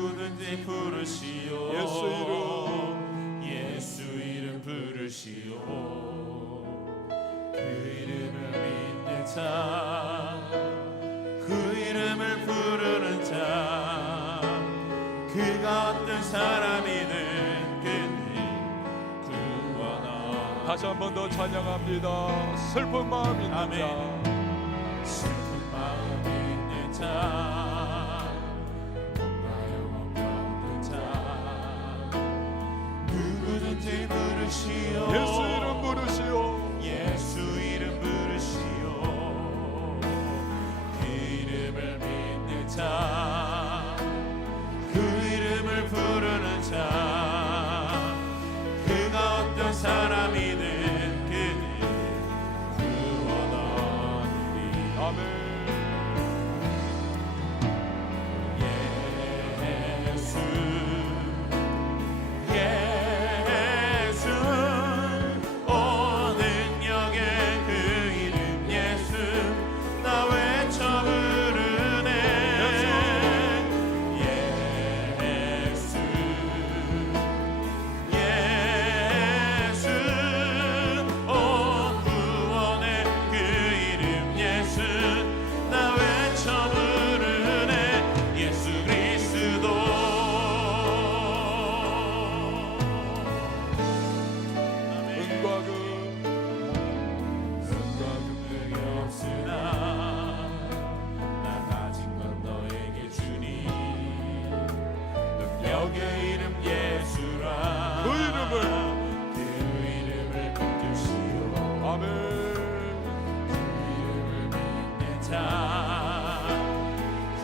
누구든지 부르시오. 예수 이름 부르시오. 그 이름을 믿는 자, 그 이름을 부르는 자, 그가 어떤 사람이든 그는 구원하리. 다시 한 번 더 찬양합니다. 슬픈 마음 있는 아멘. 자, 슬픈 마음 있는 자, 몸과 영혼 병든 자, 누구든지 부르시오. 예수 이름 부르시오. 예수 이름 부르시오. 그 이름을 믿는 자, 그 이름을 부르는 자, 그가 어떤 사람이든 그는 구원하리니. 아멘. 예수 예수 오 능력의 그 이름 예수 나 외쳐 부르네. 예수 예수 오 구원의 그 이름 예수 나 외쳐 부르네. 예수 그리스도. 은과 금이 없으나 나 가진 건 너에게 주니. 능력의 이름 예수라. 그 이름을 붙드시오. 아멘. 이름을 믿는 자,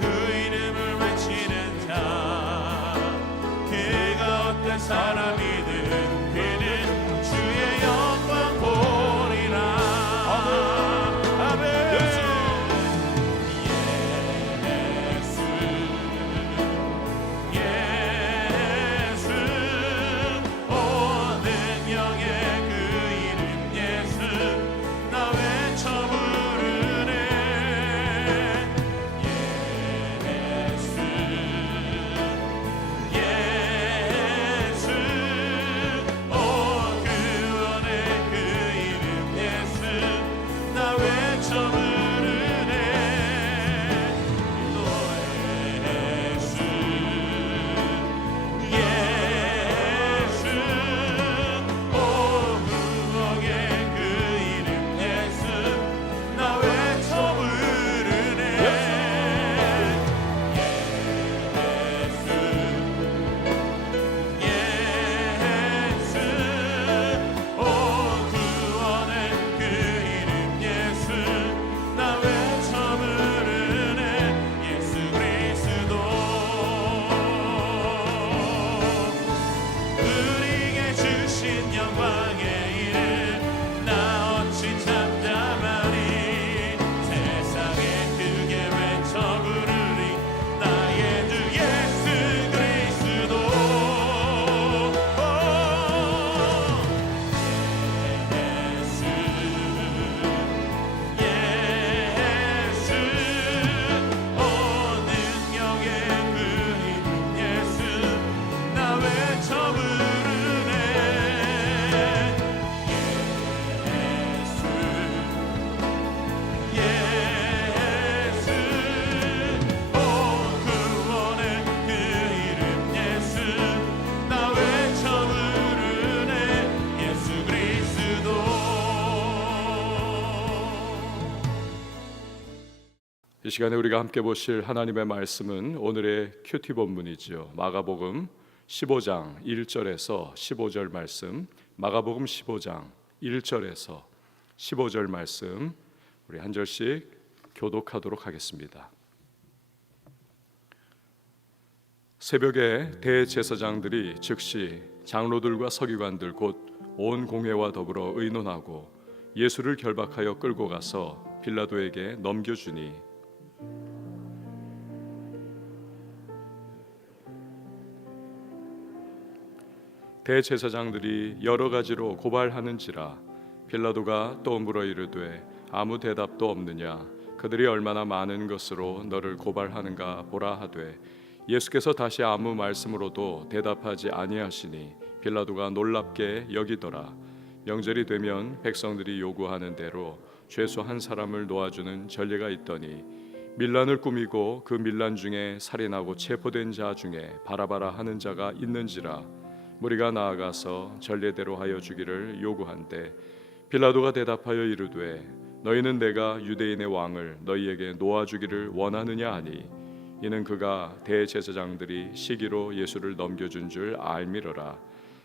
그 이름을 외치는 자, 그가 어떤 사람이든 그는 주의 영광 보리라. 아멘. 예수 예수 오 능력의 그 이름 예수 나 외쳐 부르네. 예수 예수 오 구원의 그 이름 예수 나 외쳐 부르네. 예수 예수 오 구원의 그 이름 예수 나 외쳐 부르네. 예수 예수 오 구원의 그 이름 예수 나 외쳐 부르네. 예수 그리스도. 우리에게 주신 영광의 이름 나 어찌 잠잠하리. 세상에 크게 외쳐 부르리. 나의 주 예수 그리스도. 예수 예수 오 능력의 그 이름 예수 나 외쳐 부르네. 예수 예수 오 구원의 그 이름 예수 나 외쳐 부르네. 예수 그리스도. 이 시간에 우리가 함께 보실 하나님의 말씀은 오늘의 큐티 본문이지요. 마가복음 15장 1절에서 15절 말씀, 마가복음 15장 1절에서 15절 말씀 우리 한 절씩 교독하도록 하겠습니다. 새벽에 대제사장들이 즉시 장로들과 서기관들 곧 온 공회와 더불어 의논하고 예수를 결박하여 끌고 가서 빌라도에게 넘겨주니 대제사장들이 여러 가지로 고발하는지라 빌라도가 또 물어 이르되 아무 대답도 없느냐. 그들이 얼마나 많은 것으로 너를 고발하는가 보라 하되 예수께서 다시 아무 말씀으로도 대답하지 아니하시니 빌라도가 놀랍게 여기더라. 명절이 되면 백성들이 요구하는 대로 죄수 한 사람을 놓아주는 전례가 있더니 밀란을 꾸미고 그 밀란 중에 살인하고 체포된 자 중에 바라바라 하는 자가 있는지라. 무리가 나아가서 전례대로 하여 주기를 요구한대 빌라도가 대답하여 이르되 너희는 내가 유대인의 왕을 너희에게 놓아주기를 원하느냐 하니 이는 그가 대제사장들이 시기로 예수를 넘겨준 줄 알미러라.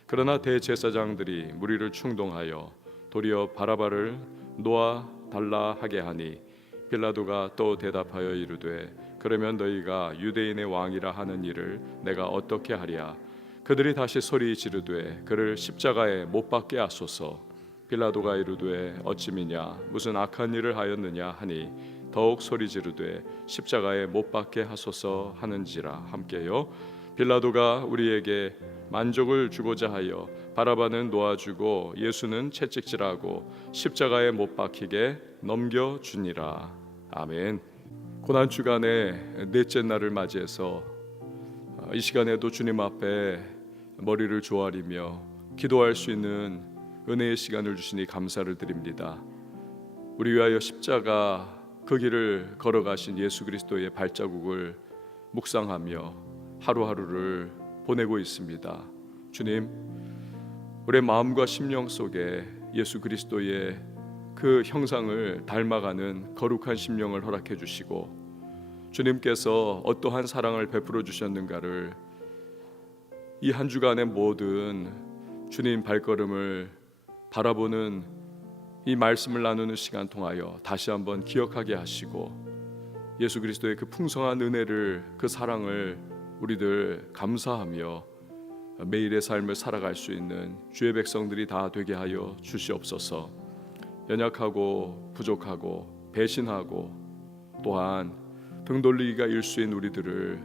그러나 대제사장들이 무리를 충동하여 도리어 바라바를 놓아 달라 하게 하니 빌라도가 또 대답하여 이르되 그러면 너희가 유대인의 왕이라 하는 일을 내가 어떻게 하랴. 그들이 다시 소리 지르되 그를 십자가에 못 박게 하소서. 빌라도가 이르되 어찌미냐 무슨 악한 일을 하였느냐 하니 더욱 소리 지르되 십자가에 못 박게 하소서 하는지라. 함께요. 빌라도가 우리에게 만족을 주고자 하여 바라바는 놓아주고 예수는 채찍질하고 십자가에 못 박히게 넘겨주니라. 아멘. 고난 주간의 넷째 날을 맞이해서 이 시간에도 주님 앞에 머리를 조아리며 기도할 수 있는 은혜의 시간을 주시니 감사를 드립니다. 우리 위하여 십자가 그 길을 걸어가신 예수 그리스도의 발자국을 묵상하며 하루하루를 보내고 있습니다. 주님, 우리의 마음과 심령 속에 예수 그리스도의 그 형상을 닮아가는 거룩한 심령을 허락해 주시고 주님께서 어떠한 사랑을 베풀어 주셨는가를 이 한 주간의 모든 주님 발걸음을 바라보는 이 말씀을 나누는 시간 통하여 다시 한번 기억하게 하시고 예수 그리스도의 그 풍성한 은혜를, 그 사랑을 우리들 감사하며 매일의 삶을 살아갈 수 있는 주의 백성들이 다 되게 하여 주시옵소서. 연약하고 부족하고 배신하고 또한 등 돌리기가 일수인 우리들을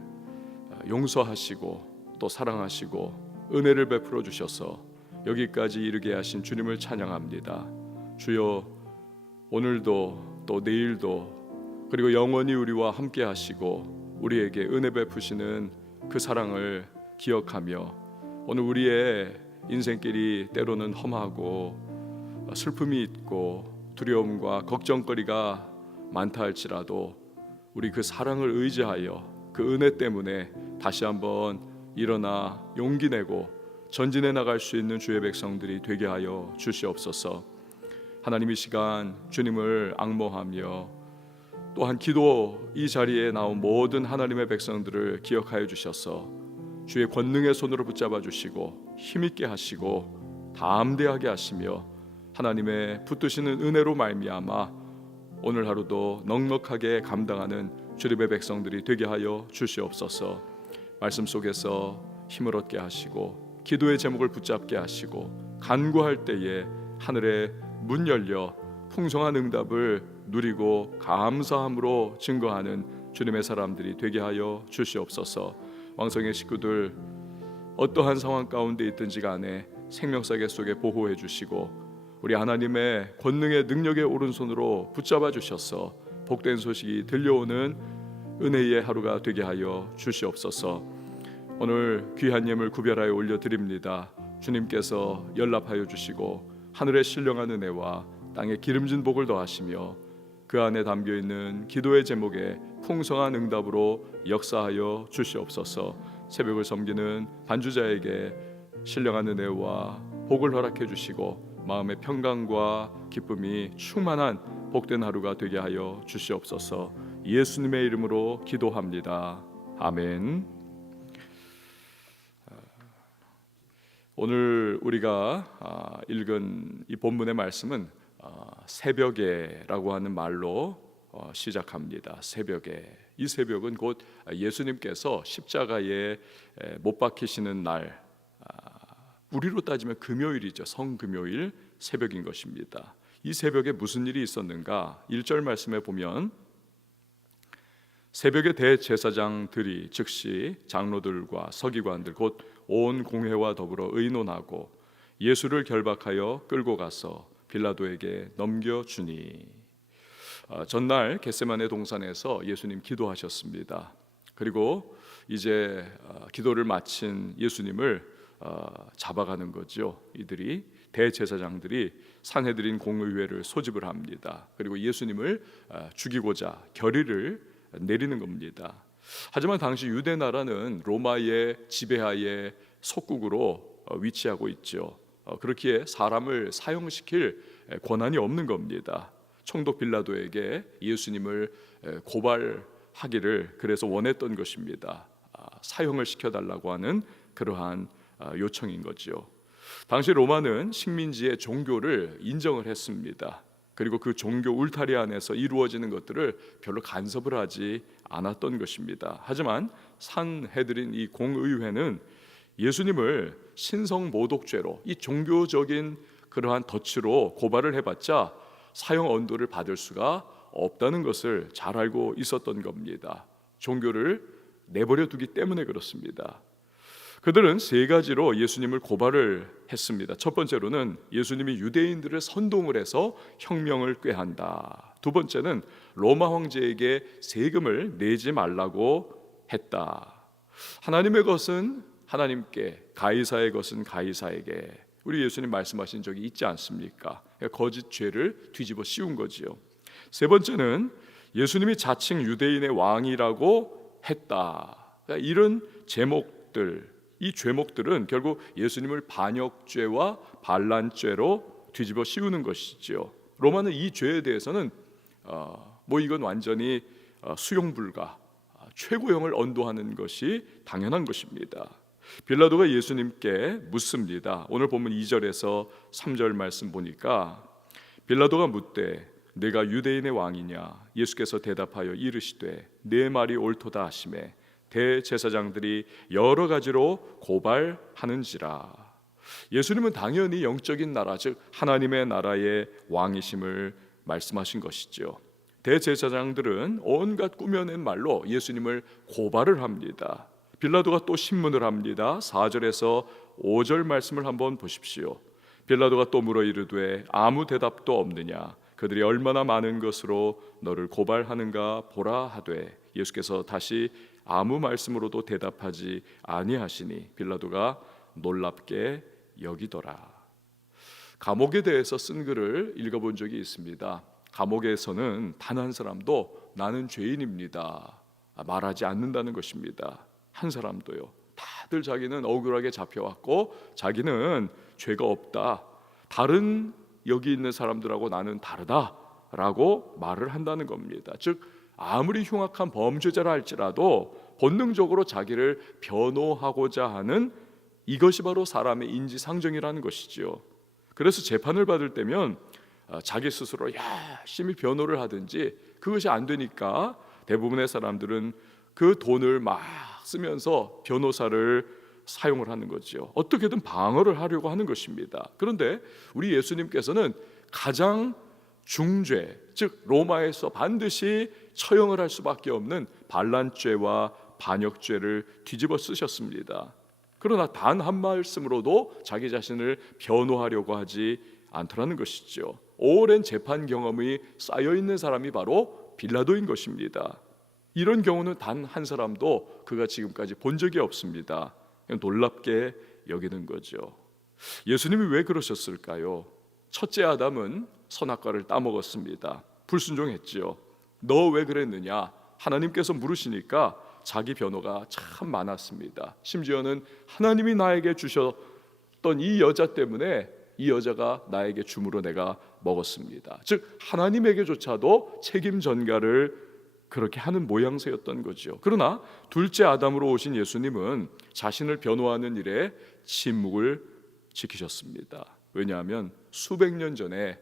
용서하시고 또 사랑하시고 은혜를 베풀어 주셔서 여기까지 이르게 하신 주님을 찬양합니다. 주여, 오늘도 또 내일도 그리고 영원히 우리와 함께 하시고 우리에게 은혜 베푸시는 그 사랑을 기억하며 오늘 우리의 인생길이 때로는 험하고 슬픔이 있고 두려움과 걱정거리가 많다 할지라도 우리 그 사랑을 의지하여 그 은혜 때문에 다시 한번 일어나 용기 내고 전진해 나갈 수 있는 주의 백성들이 되게 하여 주시옵소서. 하나님, 이 시간 주님을 앙모하며 또한 기도 이 자리에 나온 모든 하나님의 백성들을 기억하여 주셔서 주의 권능의 손으로 붙잡아 주시고 힘있게 하시고 담대하게 하시며 하나님의 붙드시는 은혜로 말미암아 오늘 하루도 넉넉하게 감당하는 주님의 백성들이 되게 하여 주시옵소서. 말씀 속에서 힘을 얻게 하시고 기도의 제목을 붙잡게 하시고 간구할 때에 하늘의 문 열려 풍성한 응답을 누리고 감사함으로 증거하는 주님의 사람들이 되게 하여 주시옵소서. 왕성의 식구들 어떠한 상황 가운데 있든지 간에 생명사계 속에 보호해 주시고 우리 하나님의 권능의 능력의 오른손으로 붙잡아 주셔서 복된 소식이 들려오는 은혜의 하루가 되게 하여 주시옵소서. 오늘 귀한 예물 구별하여 올려드립니다. 주님께서 연락하여 주시고 하늘의 신령한 은혜와 땅에 기름진 복을 더하시며 그 안에 담겨있는 기도의 제목에 풍성한 응답으로 역사하여 주시옵소서. 새벽을 섬기는 반주자에게 신령한 은혜와 복을 허락해 주시고 마음의 평강과 기쁨이 충만한 복된 하루가 되게 하여 주시옵소서. 예수님의 이름으로 기도합니다. 아멘. 오늘 우리가 읽은 이 본문의 말씀은 새벽에라고 하는 말로 시작합니다. 새벽에. 이 새벽은 곧 예수님께서 십자가에 못 박히시는 날, 우리로 따지면 금요일이죠. 성금요일 새벽인 것입니다. 이 새벽에 무슨 일이 있었는가? 1절 말씀에 보면 새벽에 대제사장들이 즉시 장로들과 서기관들 곧 온 공회와 더불어 의논하고 예수를 결박하여 끌고 가서 빌라도에게 넘겨주니. 전날 겟세마네 동산에서 예수님 기도하셨습니다. 그리고 이제 기도를 마친 예수님을 잡아가는 거죠. 이들이 대제사장들이 산헤드린 공의회를 소집을 합니다. 그리고 예수님을 죽이고자 결의를 내리는 겁니다. 하지만 당시 유대 나라는 로마의 지배하에 속국으로 위치하고 있죠. 그렇기에 사람을 사형시킬 권한이 없는 겁니다. 총독 빌라도에게 예수님을 고발하기를 그래서 원했던 것입니다. 사형을 시켜달라고 하는 그러한 요청인 거죠. 당시 로마는 식민지의 종교를 인정을 했습니다. 그리고 그 종교 울타리 안에서 이루어지는 것들을 별로 간섭을 하지 않았던 것입니다. 하지만 산헤드린 이 공의회는 예수님을 신성모독죄로, 이 종교적인 그러한 덫으로 고발을 해봤자 사형 언도를 받을 수가 없다는 것을 잘 알고 있었던 겁니다. 종교를 내버려 두기 때문에 그렇습니다. 그들은 세 가지로 예수님을 고발을 했습니다. 첫 번째로는 예수님이 유대인들을 선동을 해서 혁명을 꾀한다. 두 번째는 로마 황제에게 세금을 내지 말라고 했다. 하나님의 것은 하나님께, 가이사의 것은 가이사에게. 우리 예수님 말씀하신 적이 있지 않습니까? 거짓 죄를 뒤집어 씌운 거지요. 세 번째는 예수님이 자칭 유대인의 왕이라고 했다. 이런 제목들, 이 죄목들은 결국 예수님을 반역죄와 반란죄로 뒤집어 씌우는 것이지요. 로마는 이 죄에 대해서는 이건 완전히 수용 불가, 최고형을 언도하는 것이 당연한 것입니다. 빌라도가 예수님께 묻습니다. 오늘 본문 2절에서 3절 말씀 보니까 빌라도가 묻되 내가 유대인의 왕이냐? 예수께서 대답하여 이르시되 내 말이 옳도다 하시매 대제사장들이 여러 가지로 고발하는지라. 예수님은 당연히 영적인 나라, 즉 하나님의 나라의 왕이심을 말씀하신 것이죠. 대제사장들은 온갖 꾸며낸 말로 예수님을 고발을 합니다. 빌라도가 또 신문을 합니다. 4절에서 5절 말씀을 한번 보십시오. 빌라도가 또 물어 이르되 아무 대답도 없느냐? 그들이 얼마나 많은 것으로 너를 고발하는가 보라 하되 예수께서 다시 아무 말씀으로도 대답하지 아니하시니 빌라도가 놀랍게 여기더라. 감옥에 대해서 쓴 글을 읽어본 적이 있습니다. 감옥에서는 단 한 사람도 나는 죄인입니다 말하지 않는다는 것입니다. 한 사람도요. 다들 자기는 억울하게 잡혀왔고 자기는 죄가 없다, 다른 여기 있는 사람들하고 나는 다르다라고 말을 한다는 겁니다. 즉 아무리 흉악한 범죄자라 할지라도 본능적으로 자기를 변호하고자 하는, 이것이 바로 사람의 인지상정이라는 것이지요. 그래서 재판을 받을 때면 자기 스스로 열심히 변호를 하든지 그것이 안 되니까 대부분의 사람들은 그 돈을 막 쓰면서 변호사를 사용을 하는 거죠. 어떻게든 방어를 하려고 하는 것입니다. 그런데 우리 예수님께서는 가장 중죄, 즉 로마에서 반드시 처형을 할 수밖에 없는 반란죄와 반역죄를 뒤집어 쓰셨습니다. 그러나 단 한 말씀으로도 자기 자신을 변호하려고 하지 않더라는 것이죠. 오랜 재판 경험이 쌓여 있는 사람이 바로 빌라도인 것입니다. 이런 경우는 단 한 사람도 그가 지금까지 본 적이 없습니다. 그냥 놀랍게 여기는 거죠. 예수님이 왜 그러셨을까요? 첫째 아담은 선악과를 따먹었습니다. 불순종했지요. 너 왜 그랬느냐? 하나님께서 물으시니까 자기 변호가 참 많았습니다. 심지어는 하나님이 나에게 주셨던 이 여자 때문에 이 여자가 나에게 줌으로 내가 먹었습니다. 즉 하나님에게조차도 책임 전가를 그렇게 하는 모양새였던 거죠. 그러나 둘째 아담으로 오신 예수님은 자신을 변호하는 일에 침묵을 지키셨습니다. 왜냐하면 수백 년 전에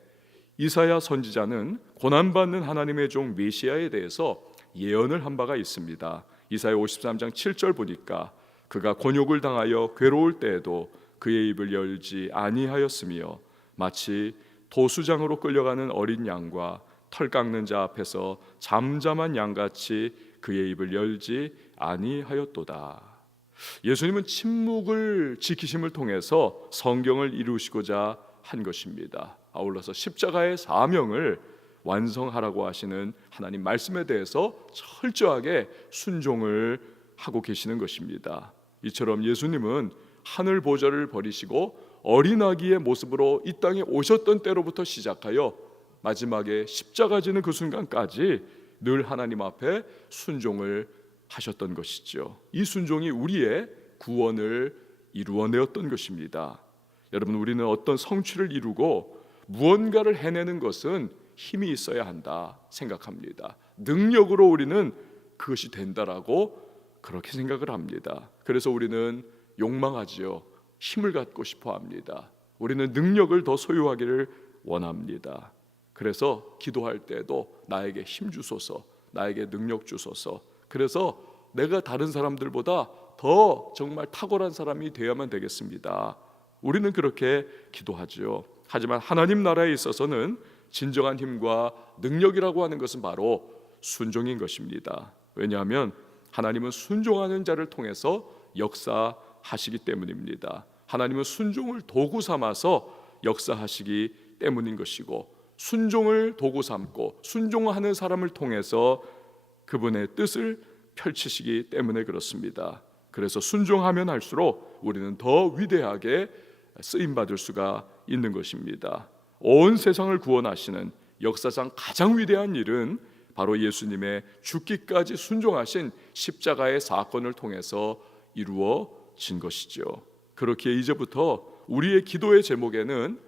이사야 선지자는 고난받는 하나님의 종 메시아에 대해서 예언을 한 바가 있습니다. 이사야 53장 7절 보니까 그가 곤욕을 당하여 괴로울 때에도 그의 입을 열지 아니하였으며 마치 도수장으로 끌려가는 어린 양과 털 깎는 자 앞에서 잠잠한 양같이 그의 입을 열지 아니하였도다. 예수님은 침묵을 지키심을 통해서 성경을 이루시고자 한 것입니다. 아울러서 십자가의 사명을 완성하라고 하시는 하나님 말씀에 대해서 철저하게 순종을 하고 계시는 것입니다. 이처럼 예수님은 하늘 보좌를 버리시고 어린아기의 모습으로 이 땅에 오셨던 때로부터 시작하여 마지막에 십자가 지는 그 순간까지 늘 하나님 앞에 순종을 하셨던 것이죠. 이 순종이 우리의 구원을 이루어내었던 것입니다. 여러분, 우리는 어떤 성취를 이루고 무언가를 해내는 것은 힘이 있어야 한다 생각합니다. 능력으로 우리는 그것이 된다라고 그렇게 생각을 합니다. 그래서 우리는 욕망하지요. 힘을 갖고 싶어 합니다. 우리는 능력을 더 소유하기를 원합니다. 그래서 기도할 때도 나에게 힘 주소서, 나에게 능력 주소서. 그래서 내가 다른 사람들보다 더 정말 탁월한 사람이 되어야만 되겠습니다. 우리는 그렇게 기도하죠. 하지만 하나님 나라에 있어서는 진정한 힘과 능력이라고 하는 것은 바로 순종인 것입니다. 왜냐하면 하나님은 순종하는 자를 통해서 역사하시기 때문입니다. 하나님은 순종을 도구 삼아서 역사하시기 때문인 것이고, 순종을 도구 삼고 순종하는 사람을 통해서 그분의 뜻을 펼치시기 때문에 그렇습니다. 그래서 순종하면 할수록 우리는 더 위대하게 쓰임받을 수가 있는 것입니다. 온 세상을 구원하시는 역사상 가장 위대한 일은 바로 예수님의 죽기까지 순종하신 십자가의 사건을 통해서 이루어진 것이죠. 그렇기에 이제부터 우리의 기도의 제목에는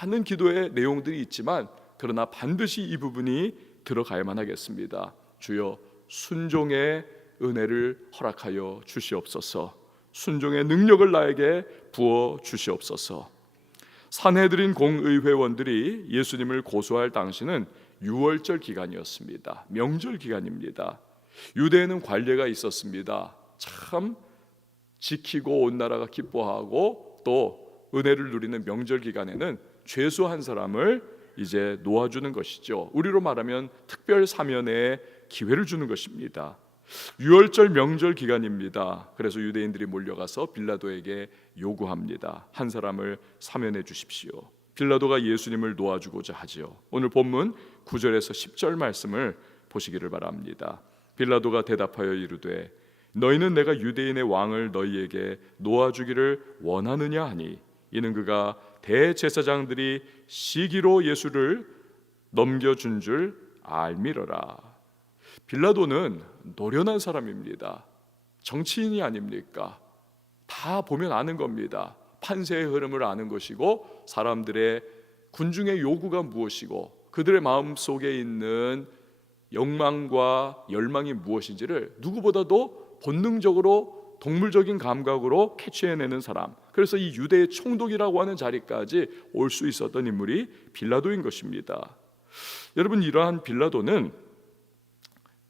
많은 기도의 내용들이 있지만, 그러나 반드시 이 부분이 들어가야만 하겠습니다. 주여, 순종의 은혜를 허락하여 주시옵소서. 순종의 능력을 나에게 부어 주시옵소서. 산헤드린 공의회원들이 예수님을 고소할 당시는 유월절 기간이었습니다. 명절 기간입니다. 유대에는 관례가 있었습니다. 참 지키고 온 나라가 기뻐하고 또 은혜를 누리는 명절 기간에는 죄수 한 사람을 이제 놓아주는 것이죠. 우리로 말하면 특별 사면의 기회를 주는 것입니다. 유월절 명절 기간입니다. 그래서 유대인들이 몰려가서 빌라도에게 요구합니다. 한 사람을 사면해 주십시오. 빌라도가 예수님을 놓아주고자 하지요. 오늘 본문 9절에서 10절 말씀을 보시기를 바랍니다. 빌라도가 대답하여 이르되 너희는 내가 유대인의 왕을 너희에게 놓아주기를 원하느냐 하니, 이는 그가 대제사장들이 시기로 예수를 넘겨준 줄 알미러라. 빌라도는 노련한 사람입니다. 정치인이 아닙니까? 다 보면 아는 겁니다. 판세의 흐름을 아는 것이고, 사람들의 군중의 요구가 무엇이고 그들의 마음속에 있는 욕망과 열망이 무엇인지를 누구보다도 본능적으로 동물적인 감각으로 캐치해내는 사람. 그래서 이 유대의 총독이라고 하는 자리까지 올 수 있었던 인물이 빌라도인 것입니다. 여러분, 이러한 빌라도는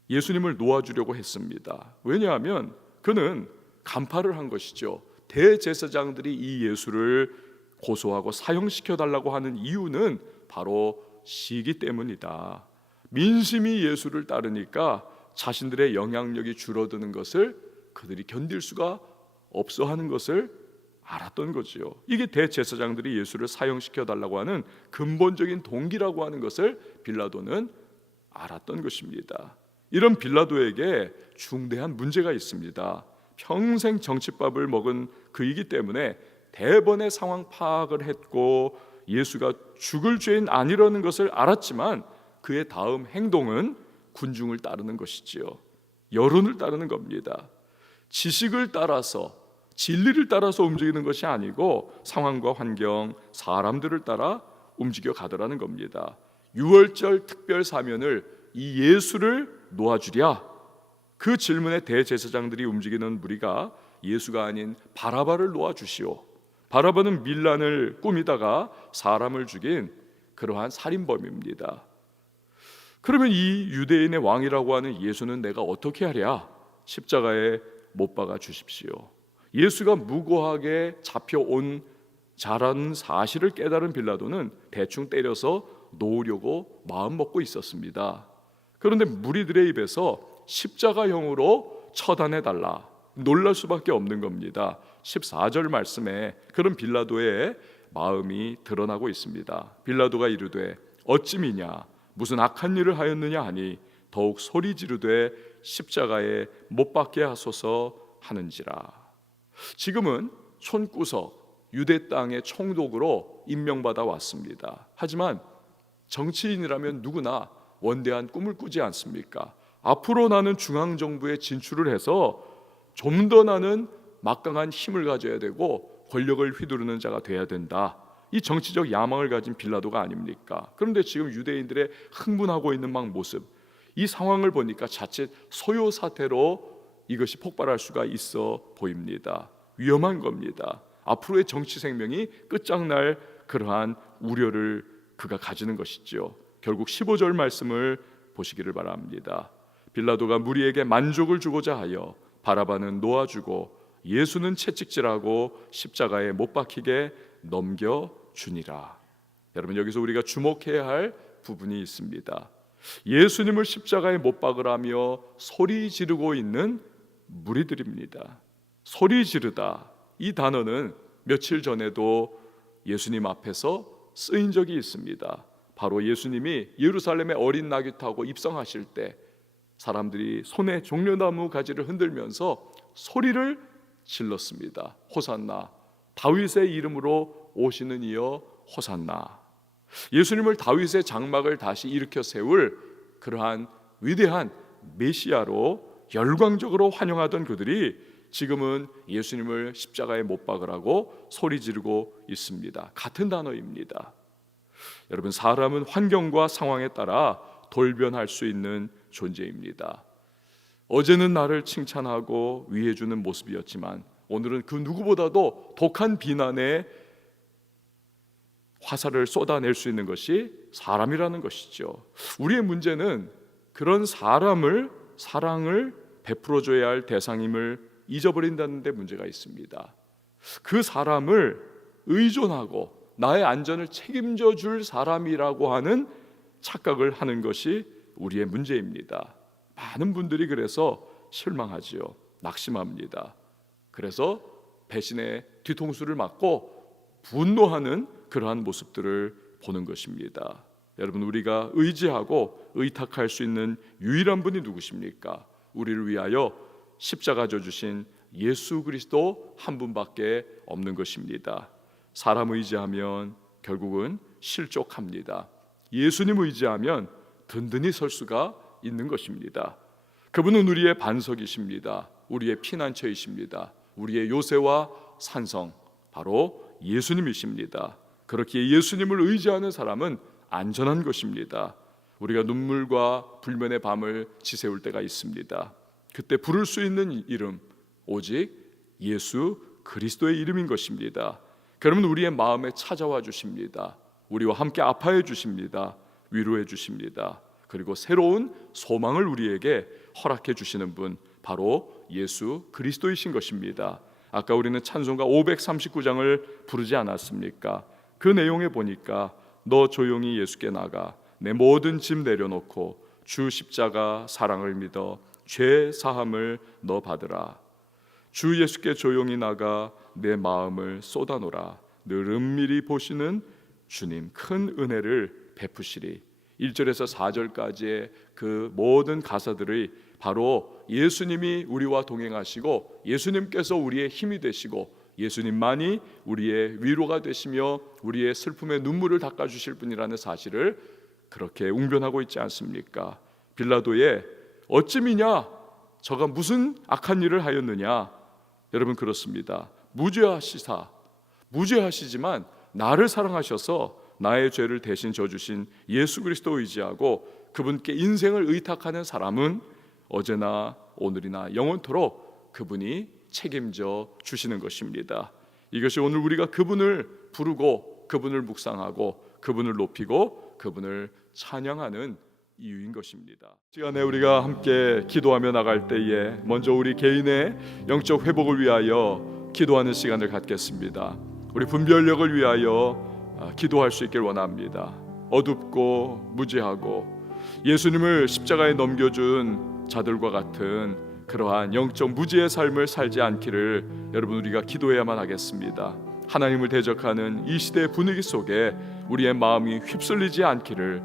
예수님을 놓아주려고 했습니다. 왜냐하면 그는 간파를 한 것이죠. 대제사장들이 이 예수를 고소하고 사형시켜달라고 하는 이유는 바로 시기 때문이다. 민심이 예수를 따르니까 자신들의 영향력이 줄어드는 것을 그들이 견딜 수가 없어 하는 것을 알았던 거지요. 이게 대제사장들이 예수를 사형시켜달라고 하는 근본적인 동기라고 하는 것을 빌라도는 알았던 것입니다. 이런 빌라도에게 중대한 문제가 있습니다. 평생 정치밥을 먹은 그이기 때문에 대번의 상황 파악을 했고 예수가 죽을 죄인 아니라는 것을 알았지만 그의 다음 행동은 군중을 따르는 것이지요. 여론을 따르는 겁니다. 지식을 따라서, 진리를 따라서 움직이는 것이 아니고 상황과 환경, 사람들을 따라 움직여 가더라는 겁니다. 유월절 특별 사면을 이 예수를 놓아주랴, 그 질문에 대제사장들이 움직이는 무리가 예수가 아닌 바라바를 놓아주시오. 바라바는 밀란을 꾸미다가 사람을 죽인 그러한 살인범입니다. 그러면 이 유대인의 왕이라고 하는 예수는 내가 어떻게 하랴? 십자가에 못 박아 주십시오. 예수가 무고하게 잡혀온 자라는 사실을 깨달은 빌라도는 대충 때려서 놓으려고 마음 먹고 있었습니다. 그런데 무리들의 입에서 십자가형으로 처단해달라, 놀랄 수밖에 없는 겁니다. 14절 말씀에 그런 빌라도의 마음이 드러나고 있습니다. 빌라도가 이르되 어찌미냐, 무슨 악한 일을 하였느냐 하니 더욱 소리 지르되 십자가에 못 박게 하소서 하는지라. 지금은 촌구석 유대 땅의 총독으로 임명받아 왔습니다. 하지만 정치인이라면 누구나 원대한 꿈을 꾸지 않습니까? 앞으로 나는 중앙정부에 진출을 해서 좀 더 나는 막강한 힘을 가져야 되고 권력을 휘두르는 자가 돼야 된다. 이 정치적 야망을 가진 빌라도가 아닙니까? 그런데 지금 유대인들의 흥분하고 있는 막 모습, 이 상황을 보니까 자칫 소요 사태로 이것이 폭발할 수가 있어 보입니다. 위험한 겁니다. 앞으로의 정치 생명이 끝장날 그러한 우려를 그가 가지는 것이죠. 결국 15절 말씀을 보시기를 바랍니다. 빌라도가 무리에게 만족을 주고자 하여 바라바는 놓아주고 예수는 채찍질하고 십자가에 못 박히게 넘겨주니라. 여러분, 여기서 우리가 주목해야 할 부분이 있습니다. 예수님을 십자가에 못 박으라며 소리 지르고 있는 무리들입니다. 소리 지르다, 이 단어는 며칠 전에도 예수님 앞에서 쓰인 적이 있습니다. 바로 예수님이 예루살렘에 어린 나귀 타고 입성하실 때 사람들이 손에 종려나무 가지를 흔들면서 소리를 질렀습니다. 호산나, 다윗의 이름으로 오시는 이여 호산나. 예수님을 다윗의 장막을 다시 일으켜 세울 그러한 위대한 메시아로 열광적으로 환영하던 그들이 지금은 예수님을 십자가에 못 박으라고 소리 지르고 있습니다. 같은 단어입니다. 여러분, 사람은 환경과 상황에 따라 돌변할 수 있는 존재입니다. 어제는 나를 칭찬하고 위해주는 모습이었지만 오늘은 그 누구보다도 독한 비난에 화살을 쏟아낼 수 있는 것이 사람이라는 것이죠. 우리의 문제는 그런 사람을 사랑을 베풀어줘야 할 대상임을 잊어버린다는 데 문제가 있습니다. 그 사람을 의존하고 나의 안전을 책임져 줄 사람이라고 하는 착각을 하는 것이 우리의 문제입니다. 많은 분들이 그래서 실망하지요. 낙심합니다. 그래서 배신의 뒤통수를 맞고 분노하는 그러한 모습들을 보는 것입니다. 여러분, 우리가 의지하고 의탁할 수 있는 유일한 분이 누구십니까? 우리를 위하여 십자가 져 주신 예수 그리스도 한 분밖에 없는 것입니다. 사람 의지하면 결국은 실족합니다. 예수님 의지하면 든든히 설 수가 있는 것입니다. 그분은 우리의 반석이십니다. 우리의 피난처이십니다. 우리의 요새와 산성, 바로 예수님이십니다. 그렇기에 예수님을 의지하는 사람은 안전한 것입니다. 우리가 눈물과 불면의 밤을 지새울 때가 있습니다. 그때 부를 수 있는 이름, 오직 예수 그리스도의 이름인 것입니다. 그러면 우리의 마음에 찾아와 주십니다. 우리와 함께 아파해 주십니다. 위로해 주십니다. 그리고 새로운 소망을 우리에게 허락해 주시는 분, 바로 예수 그리스도이신 것입니다. 아까 우리는 찬송가 539장을 부르지 않았습니까? 그 내용에 보니까 너 조용히 예수께 나가 내 모든 짐 내려놓고 주 십자가 사랑을 믿어 죄 사함을 너 받으라. 주 예수께 조용히 나가 내 마음을 쏟아놓으라. 늘 은밀히 보시는 주님 큰 은혜를 베푸시리. 1절에서 4절까지의 그 모든 가사들이 바로 예수님이 우리와 동행하시고 예수님께서 우리의 힘이 되시고 예수님만이 우리의 위로가 되시며 우리의 슬픔의 눈물을 닦아주실 분이라는 사실을 그렇게 웅변하고 있지 않습니까? 빌라도의 어찌미냐, 저가 무슨 악한 일을 하였느냐. 여러분, 그렇습니다. 무죄하시지만 나를 사랑하셔서 나의 죄를 대신 져주신 예수 그리스도 의지하고 그분께 인생을 의탁하는 사람은 어제나 오늘이나 영원토록 그분이 책임져 주시는 것입니다. 이것이 오늘 우리가 그분을 부르고 그분을 묵상하고 그분을 높이고 그분을 찬양하는 이유인 것입니다. 시간에 우리가 함께 기도하며 나갈 때에 먼저 우리 개인의 영적 회복을 위하여 기도하는 시간을 갖겠습니다. 우리 분별력을 위하여 기도할 수 있길 원합니다. 어둡고 무지하고 예수님을 십자가에 넘겨준 자들과 같은 그러한 영적 무지의 삶을 살지 않기를 여러분, 우리가 기도해야만 하겠습니다. 하나님을 대적하는 이 시대의 분위기 속에 우리의 마음이 휩쓸리지 않기를,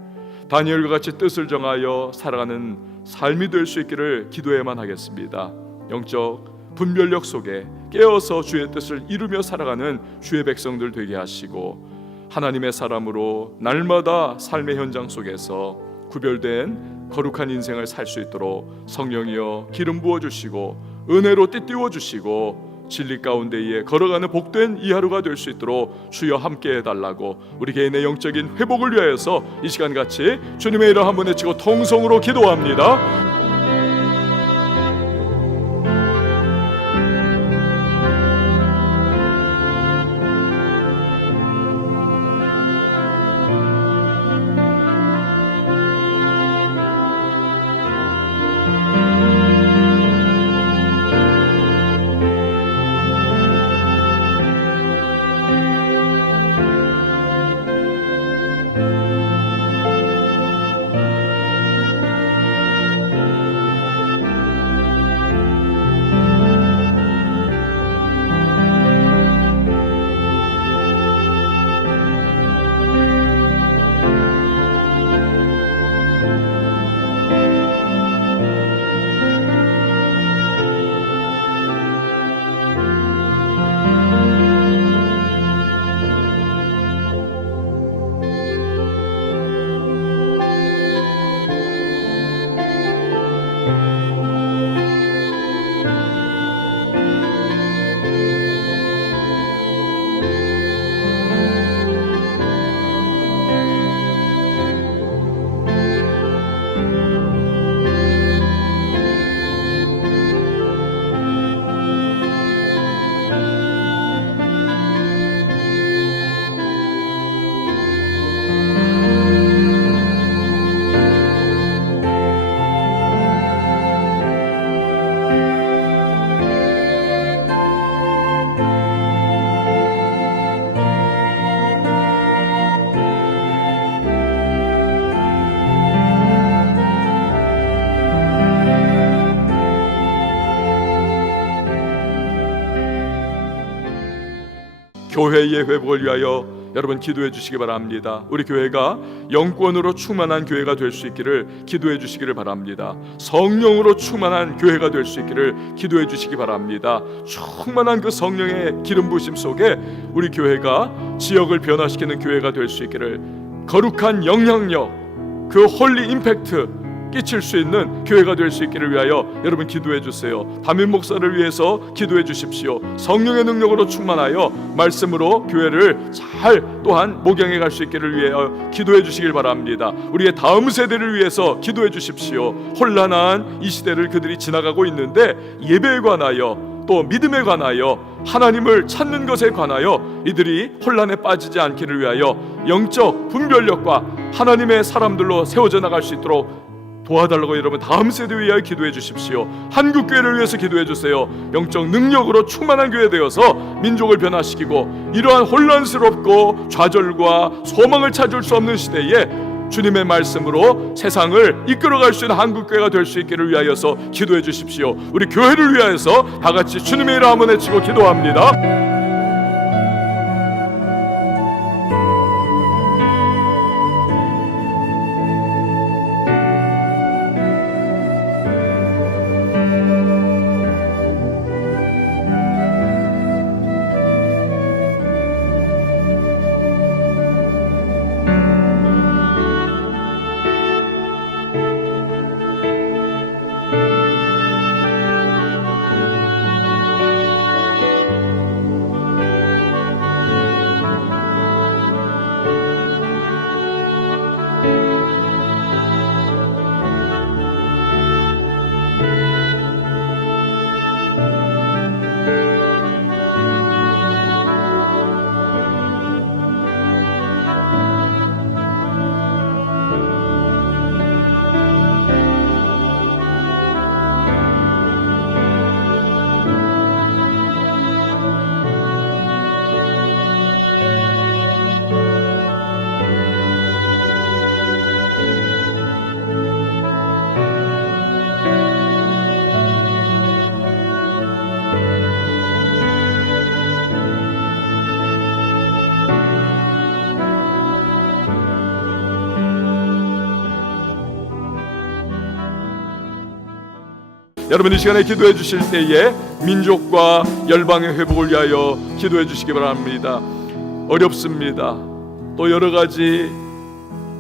다니엘과 같이 뜻을 정하여 살아가는 삶이 될 수 있기를 기도해야만 하겠습니다. 영적 분별력 속에 깨어서 주의 뜻을 이루며 살아가는 주의 백성들 되게 하시고, 하나님의 사람으로 날마다 삶의 현장 속에서 구별된 거룩한 인생을 살 수 있도록 성령이여 기름 부어주시고 은혜로 띠띠워 주시고 진리 가운데에 걸어가는 복된 이 하루가 될 수 있도록 주여 함께 해달라고, 우리 개인의 영적인 회복을 위하여서 이 시간 같이 주님의 이름 한번 외치고 통성으로 기도합니다. 교회의 회복을 위하여 여러분 기도해 주시기 바랍니다. 우리 교회가 영권으로 충만한 교회가 될 수 있기를 기도해 주시기를 바랍니다. 성령으로 충만한 교회가 될 수 있기를 기도해 주시기 바랍니다. 충만한 그 성령의 기름 부으심 속에 우리 교회가 지역을 변화시키는 교회가 될 수 있기를, 거룩한 영향력, 그 홀리 임팩트 끼칠 수 있는 교회가 될 수 있기를 위하여 여러분 기도해 주세요. 담임 목사를 위해서 기도해 주십시오. 성령의 능력으로 충만하여 말씀으로 교회를 잘 또한 목양해 갈 수 있기를 위하여 기도해 주시길 바랍니다. 우리의 다음 세대를 위해서 기도해 주십시오. 혼란한 이 시대를 그들이 지나가고 있는데 예배에 관하여 또 믿음에 관하여 하나님을 찾는 것에 관하여 이들이 혼란에 빠지지 않기를 위하여 영적 분별력과 하나님의 사람들로 세워져 나갈 수 있도록 도와달라고 여러분 다음 세대를 위하여 기도해 주십시오. 한국교회를 위해서 기도해 주세요. 영적 능력으로 충만한 교회 되어서 민족을 변화시키고 이러한 혼란스럽고 좌절과 소망을 찾을 수 없는 시대에 주님의 말씀으로 세상을 이끌어갈 수 있는 한국교회가 될 수 있기를 위하여서 기도해 주십시오. 우리 교회를 위하여서 다 같이 주님의 이름 한번 외치고 기도합니다. 여러분 이 시간에 기도해 주실 때에 민족과 열방의 회복을 위하여 기도해 주시기 바랍니다. 어렵습니다. 또 여러 가지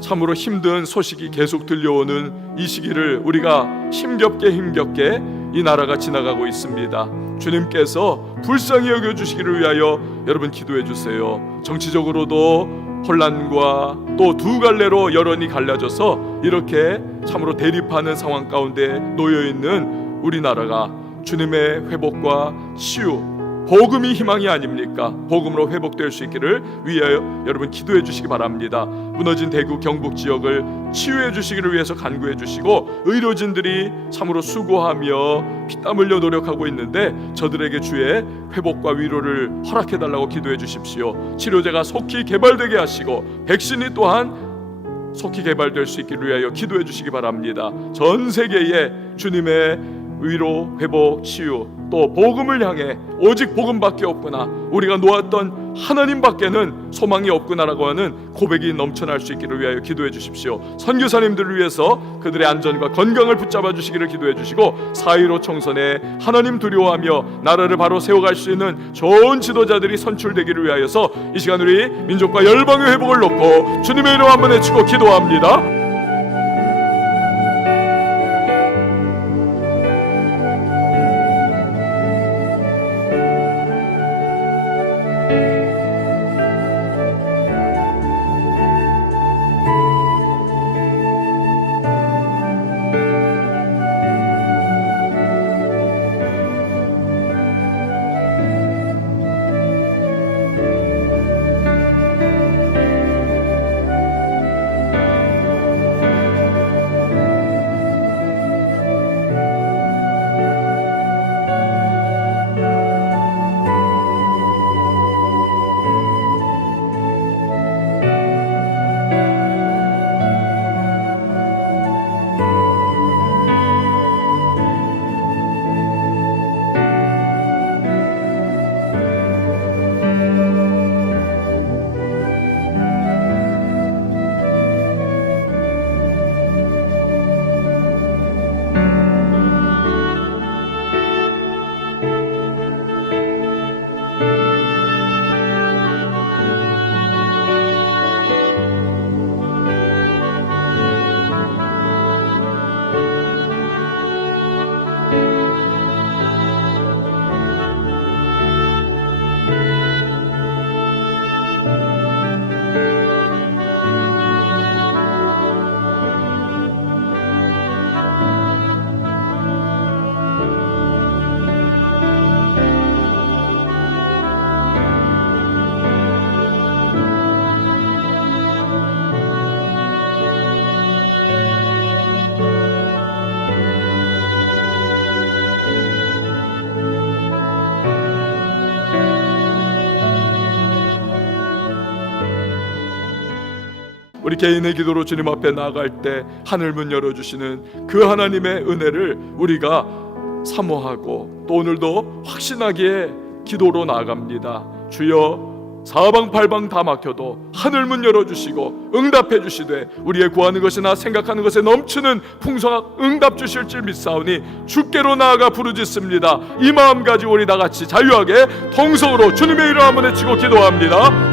참으로 힘든 소식이 계속 들려오는 이 시기를 우리가 힘겹게 이 나라가 지나가고 있습니다. 주님께서 불쌍히 여겨주시기를 위하여 여러분 기도해 주세요. 정치적으로도 혼란과 또 두 갈래로 여론이 갈라져서 이렇게 참으로 대립하는 상황 가운데 놓여있는 우리나라가 주님의 회복과 치유, 복음이 희망이 아닙니까? 복음으로 회복될 수 있기를 위하여 여러분 기도해 주시기 바랍니다. 무너진 대구 경북 지역을 치유해 주시기를 위해서 간구해 주시고, 의료진들이 참으로 수고하며 피땀 흘려 노력하고 있는데 저들에게 주의 회복과 위로를 허락해 달라고 기도해 주십시오. 치료제가 속히 개발되게 하시고 백신이 또한 속히 개발될 수 있기를 위하여 기도해 주시기 바랍니다. 전 세계에 주님의 위로, 회복, 치유, 또 복음을 향해 오직 복음밖에 없구나, 우리가 놓았던 하나님밖에는 소망이 없구나라고 하는 고백이 넘쳐날 수 있기를 위하여 기도해 주십시오. 선교사님들을 위해서 그들의 안전과 건강을 붙잡아 주시기를 기도해 주시고, 4.15 총선에 하나님 두려워하며 나라를 바로 세워갈 수 있는 좋은 지도자들이 선출되기를 위하여서 이 시간 우리 민족과 열방의 회복을 놓고 주님의 이름 한번 외치고 기도합니다. 우리 개인의 기도로 주님 앞에 나아갈 때 하늘 문 열어주시는 그 하나님의 은혜를 우리가 사모하고 또 오늘도 확신하기에 기도로 나아갑니다. 주여, 사방팔방 다 막혀도 하늘 문 열어주시고 응답해 주시되 우리의 구하는 것이나 생각하는 것에 넘치는 풍성한 응답 주실 줄 믿사오니 주께로 나아가 부르짖습니다. 이 마음 가지고 우리 다같이 자유하게 통성으로 주님의 이름 한번 외치고 기도합니다.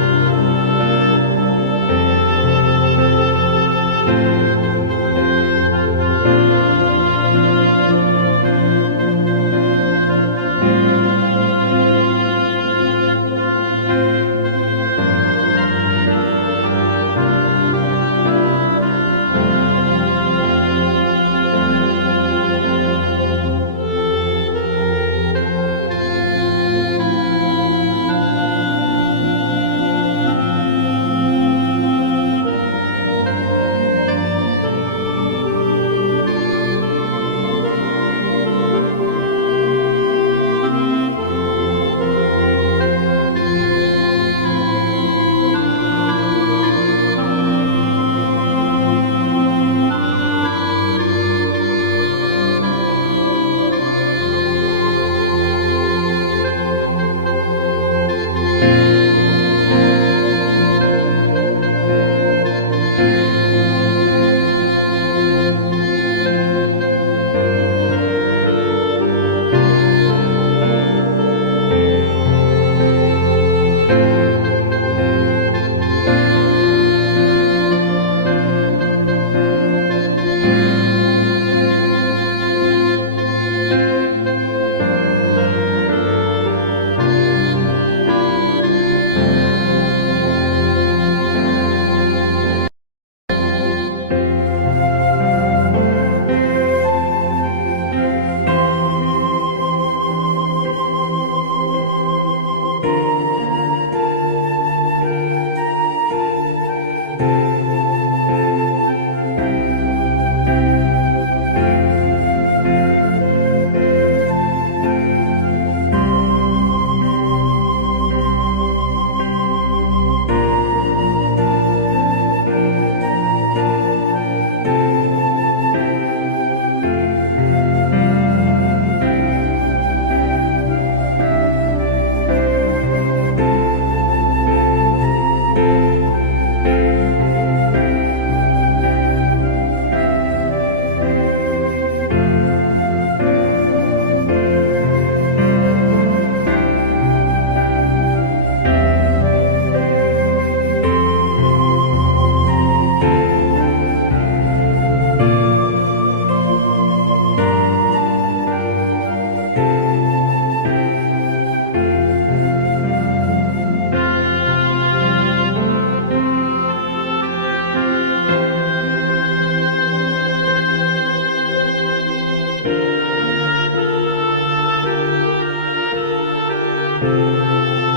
오